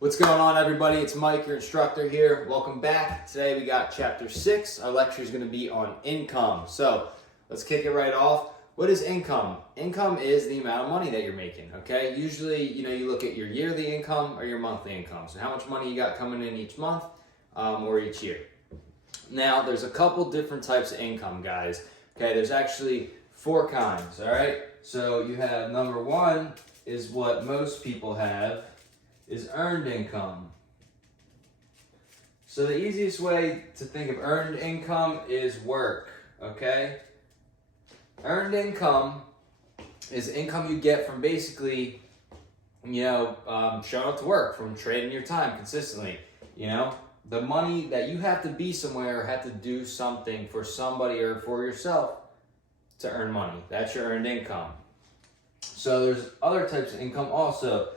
What's going on, everybody? It's Mike, your instructor here. Welcome back. Today we got chapter 6. Our lecture is going to be on income. So let's kick it right off. What is income? Income is the amount of money that you're making, okay? Usually, you look at your yearly income or your monthly income. So how much money you got coming in each month or each year. Now, there's a couple different types of income, guys. Okay, there's actually 4 kinds, all right? So you have number 1 is what most people have, is earned income. So the easiest way to think of earned income is work, okay? Earned income is income you get from basically, showing up to work, from trading your time consistently, The money that you have to be somewhere or have to do something for somebody or for yourself to earn money. That's your earned income. So there's other types of income also.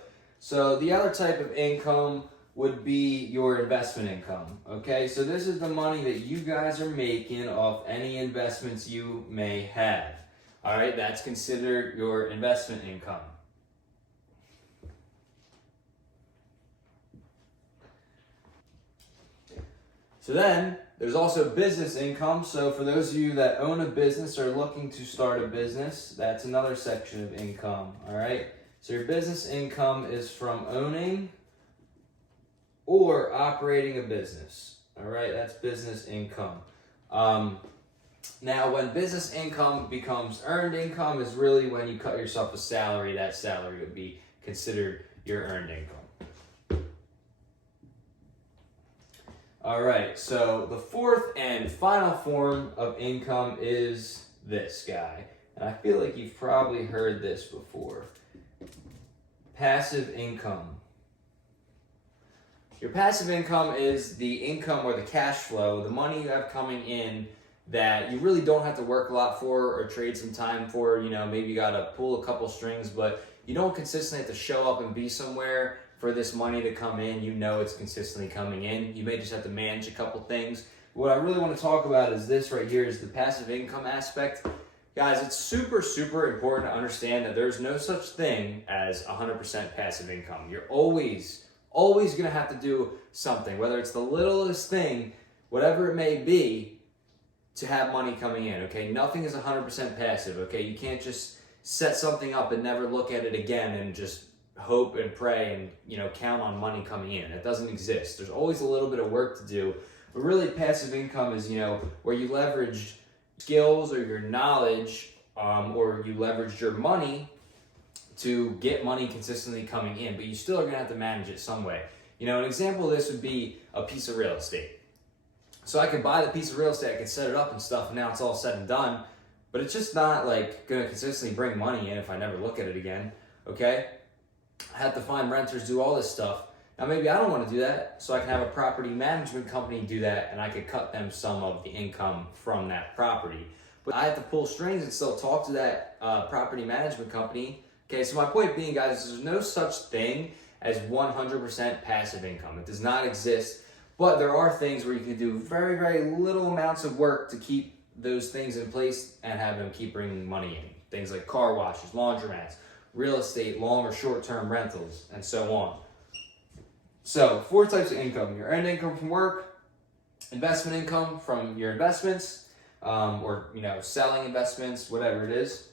So the other type of income would be your investment income, okay? So this is the money that you guys are making off any investments you may have, all right? That's considered your investment income. So then there's also business income. So for those of you that own a business or looking to start a business, that's another section of income, all right? So your business income is from owning or operating a business. All right, that's business income. Now, when business income becomes earned income is really when you cut yourself a salary. That salary would be considered your earned income. All right, so the fourth and final form of income is this guy. And I feel like you've probably heard this before. Passive income. Your passive income is the income or the cash flow, the money you have coming in that you really don't have to work a lot for or trade some time for. Maybe you got to pull a couple strings, but you don't consistently have to show up and be somewhere for this money to come in. It's consistently coming in. You may just have to manage a couple things. What I really want to talk about is this right here, is the passive income aspect. Guys, it's super, super important to understand that there's no such thing as 100% passive income. You're always going to have to do something, whether it's the littlest thing, whatever it may be, to have money coming in, okay? Nothing is 100% passive, okay? You can't just set something up and never look at it again and just hope and pray and, count on money coming in. It doesn't exist. There's always a little bit of work to do. But really, passive income is, where you leverage skills or your knowledge, or you leverage your money to get money consistently coming in, but you still are going to have to manage it some way. An example of this would be a piece of real estate. So I could buy the piece of real estate, I could set it up and stuff, and now it's all said and done, but it's just not like going to consistently bring money in if I never look at it again, okay? I have to find renters, do all this stuff. Now maybe I don't want to do that, so I can have a property management company do that, and I could cut them some of the income from that property. But I have to pull strings and still talk to that property management company. Okay, so my point being, guys, there's no such thing as 100% passive income. It does not exist, but there are things where you can do very, very little amounts of work to keep those things in place and have them keep bringing money in. Things like car washes, laundromats, real estate, long or short-term rentals, and so on. So 4 types of income: your earned income from work, investment income from your investments, or selling investments, whatever it is.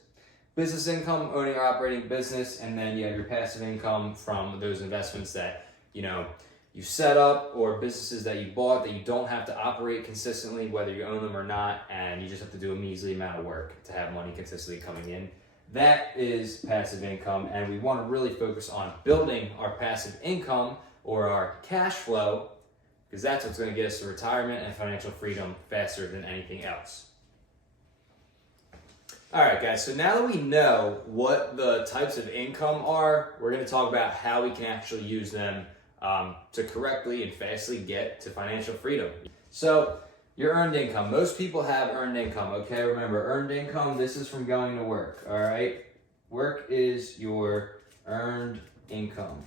Business income, owning or operating a business, and then you have your passive income from those investments that you set up, or businesses that you bought that you don't have to operate consistently, whether you own them or not, and you just have to do a measly amount of work to have money consistently coming in. That is passive income, and we want to really focus on building our passive income or our cash flow, because that's what's going to get us to retirement and financial freedom faster than anything else. All right, guys, so now that we know what the types of income are, we're going to talk about how we can actually use them to correctly and fastly get to financial freedom. So your earned income. Most people have earned income, okay? Remember, earned income, this is from going to work, all right? Work is your earned income.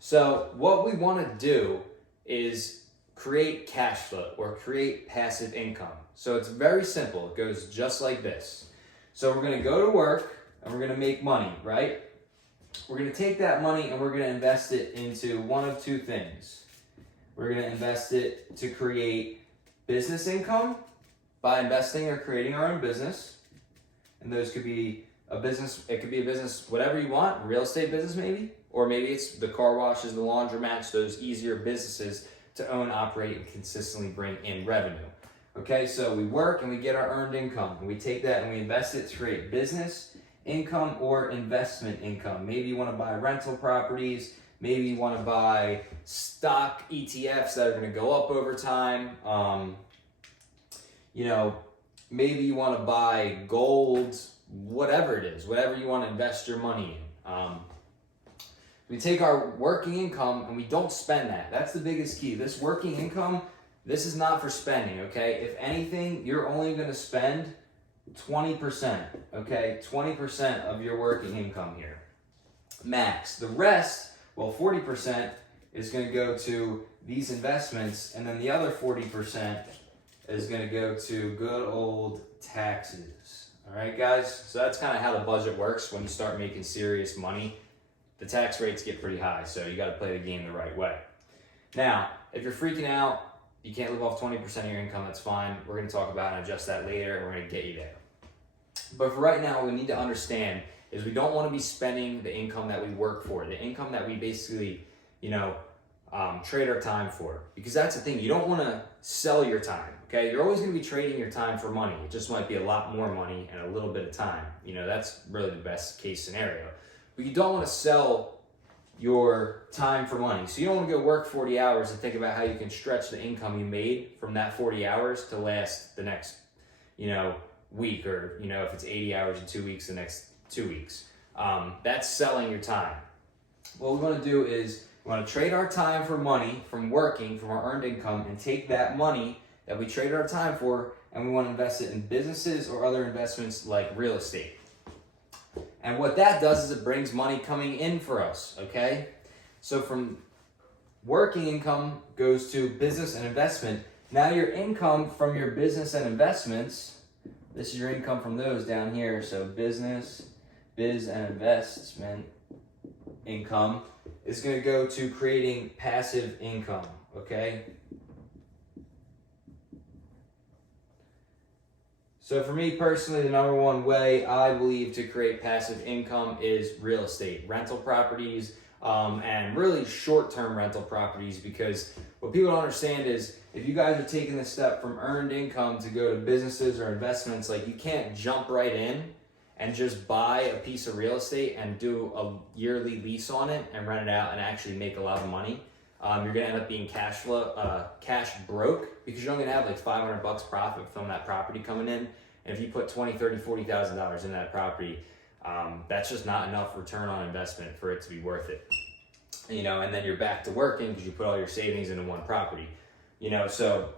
So what we want to do is create cash flow or create passive income. So it's very simple. It goes just like this. So we're going to go to work and we're going to make money, right? we're going to take that money and we're going to invest it into one of two things. We're going to invest it to create business income by investing or creating our own business. And those could be a business, it could be a business, whatever you want, real estate business maybe, or maybe it's the car washes, the laundromats, those easier businesses to own, operate, and consistently bring in revenue. Okay, so we work and we get our earned income, and we take that and we invest it to create business income or investment income. Maybe you want to buy rental properties, maybe you want to buy stock ETFs that are going to go up over time. Maybe you want to buy gold, whatever it is, whatever you want to invest your money in. We take our working income and we don't spend that. That's the biggest key. This working income, this is not for spending, okay? If anything, you're only going to spend 20%, okay? 20% of your working income here, max. The rest, 40% is going to go to these investments, and then the other 40% is going to go to good old taxes. All right, guys? So that's kind of how the budget works when you start making serious money. The tax rates get pretty high, so you got to play the game the right way. Now, if you're freaking out, you can't live off 20% of your income, that's fine. We're going to talk about and adjust that later, and we're going to get you there. But for right now, what we need to understand is we don't want to be spending the income that we work for, the income that we basically, trade our time for. Because that's the thing, you don't want to sell your time, okay? You're always going to be trading your time for money. It just might be a lot more money and a little bit of time. That's really the best case scenario. But you don't want to sell your time for money. So you don't want to go work 40 hours and think about how you can stretch the income you made from that 40 hours to last the next, week, or, if it's 80 hours in 2 weeks, the next 2 weeks. That's selling your time. What we want to do is we want to trade our time for money from working, from our earned income, and take that money that we traded our time for, and we want to invest it in businesses or other investments like real estate. And what that does is it brings money coming in for us, okay? So from working income goes to business and investment. Now your income from your business and investments, this is your income from those down here. So biz and investment income is going to go to creating passive income, okay? So for me personally, the number one way I believe to create passive income is real estate, rental properties, and really short-term rental properties, because what people don't understand is if you guys are taking the step from earned income to go to businesses or investments, like you can't jump right in and just buy a piece of real estate and do a yearly lease on it and rent it out and actually make a lot of money. You're gonna end up being cash broke, because you're only gonna have like $500 profit from that property coming in. And if you put $20,000, $30,000, $40,000 in that property, that's just not enough return on investment for it to be worth it. And then you're back to working because you put all your savings into one property. So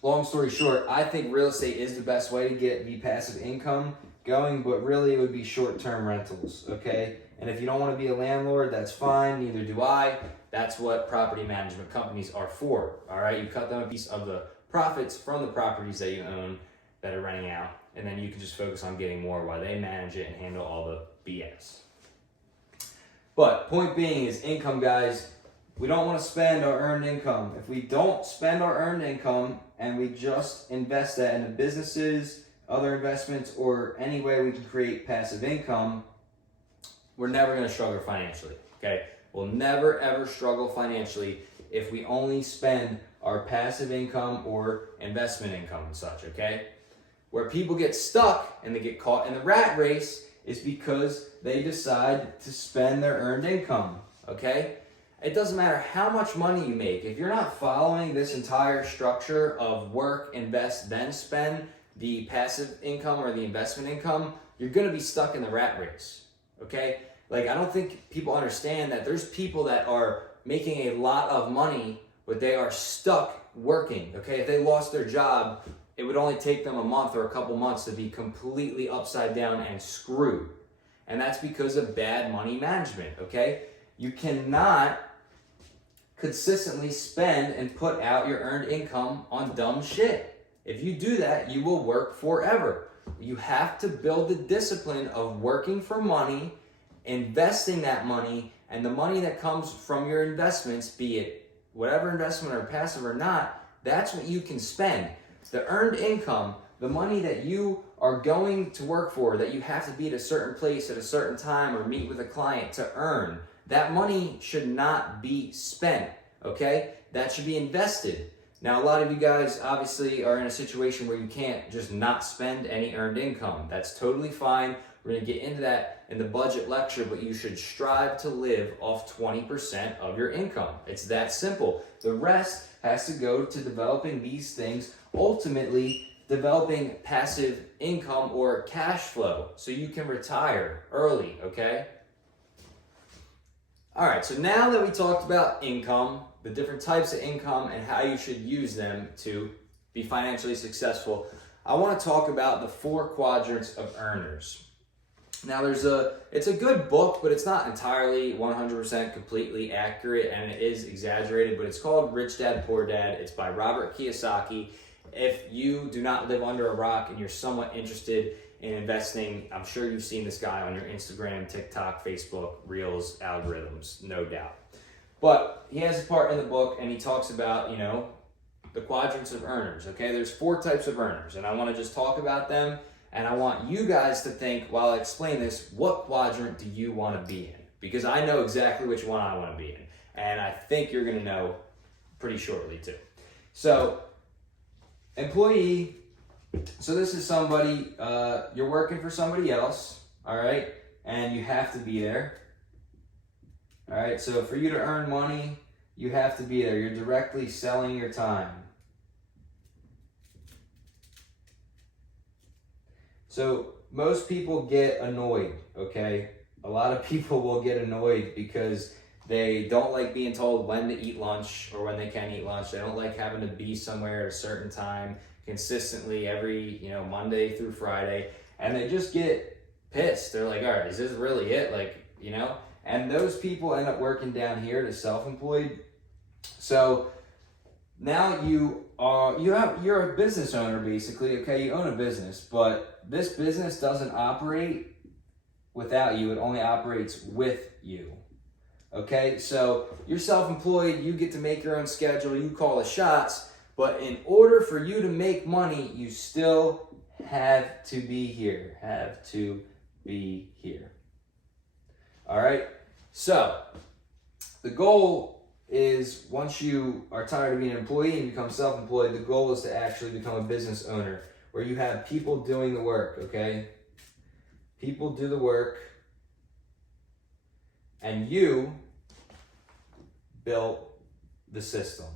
long story short, I think real estate is the best way to get the passive income going, but really it would be short-term rentals, okay? And if you don't want to be a landlord, that's fine, neither do I. That's what property management companies are for, all right? You cut them a piece of the profits from the properties that you own that are renting out, and then you can just focus on getting more while they manage it and handle all the BS. But point being is income, guys. We don't want to spend our earned income. If we don't spend our earned income and we just invest that into businesses, other investments, or any way we can create passive income, we're never going to struggle financially, okay? We'll never, ever struggle financially if we only spend our passive income or investment income and such, okay? Where people get stuck and they get caught in the rat race is because they decide to spend their earned income, okay? It doesn't matter how much money you make. If you're not following this entire structure of work, invest, then spend the passive income or the investment income, you're gonna be stuck in the rat race, okay? Like, I don't think people understand that there's people that are making a lot of money, but they are stuck working, okay? If they lost their job, it would only take them a month or a couple months to be completely upside down and screwed. And that's because of bad money management, okay? You cannot consistently spend and put out your earned income on dumb shit. If you do that, you will work forever. You have to build the discipline of working for money investing that money, and the money that comes from your investments, be it whatever investment or passive or not, that's what you can spend. The earned income, the money that you are going to work for, that you have to be at a certain place at a certain time or meet with a client to earn, that money should not be spent, okay? That should be invested. Now, a lot of you guys obviously are in a situation where you can't just not spend any earned income. That's totally fine. We're going to get into that in the budget lecture, but you should strive to live off 20% of your income. It's that simple. The rest has to go to developing these things, ultimately developing passive income or cash flow so you can retire early, okay? All right, so now that we talked about income, the different types of income and how you should use them to be financially successful, I want to talk about the 4 quadrants of earners. Now it's a good book, but it's not entirely 100% completely accurate, and it is exaggerated, but it's called Rich Dad, Poor Dad. It's by Robert Kiyosaki. If you do not live under a rock and you're somewhat interested in investing, I'm sure you've seen this guy on your Instagram, TikTok, Facebook, Reels, algorithms, no doubt. But he has a part in the book and he talks about, the quadrants of earners, okay? There's 4 types of earners, and I want to just talk about them, and I want you guys to think, while I explain this, what quadrant do you want to be in? Because I know exactly which one I want to be in, and I think you're going to know pretty shortly too. So, employee, so this is somebody, you're working for somebody else, all right? And you have to be there. All right, so for you to earn money, you have to be there. You're directly selling your time. So most people get annoyed, okay? A lot of people will get annoyed because they don't like being told when to eat lunch or when they can eat lunch. They don't like having to be somewhere at a certain time consistently every, Monday through Friday. And they just get pissed. They're like, all right, is this really it? And those people end up working down here to self-employed. So now you're a business owner basically, okay? You own a business, but this business doesn't operate without you. It only operates with you, okay? So you're self-employed, you get to make your own schedule, you call the shots, but in order for you to make money, you still have to be here, All right, so the goal is, once you are tired of being an employee and become self-employed, the goal is to actually become a business owner where you have people doing the work, okay? People do the work and you built the system.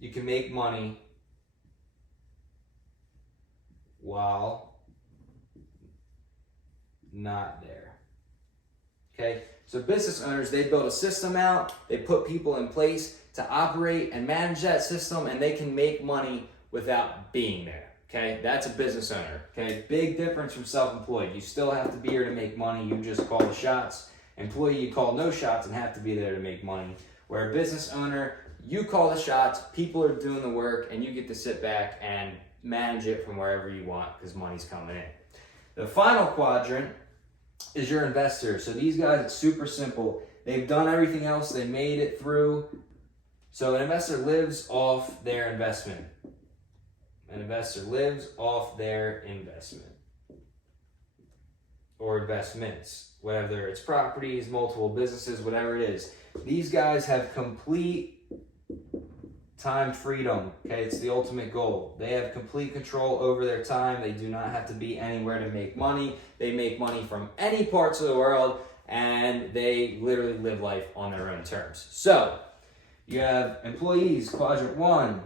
You can make money while not there. Okay, so business owners, they build a system out, they put people in place to operate and manage that system, and they can make money without being there. Okay, that's a business owner. Okay, big difference from self-employed. You still have to be here to make money, you just call the shots. Employee, you call no shots and have to be there to make money. Where a business owner, you call the shots, people are doing the work, and you get to sit back and manage it from wherever you want because money's coming in. The final quadrant is your investor. So these guys, it's super simple. They've done everything else. They made it through. So an investor lives off their investment. An investor lives off their investment or investments, whether it's properties, multiple businesses, whatever it is. These guys have complete time freedom, okay? It's the ultimate goal. They have complete control over their time. They do not have to be anywhere to make money. They make money from any parts of the world, and they literally live life on their own terms. So, you have employees, quadrant 1.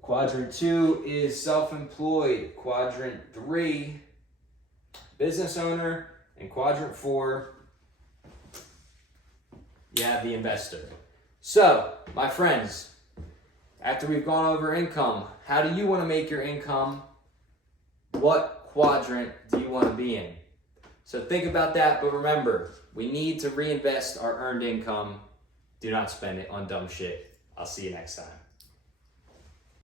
Quadrant 2 is self-employed. Quadrant 3, business owner. And quadrant 4, you have the investor. So, my friends, after we've gone over income, how do you want to make your income? What quadrant do you want to be in? So think about that, but remember, we need to reinvest our earned income. Do not spend it on dumb shit. I'll see you next time.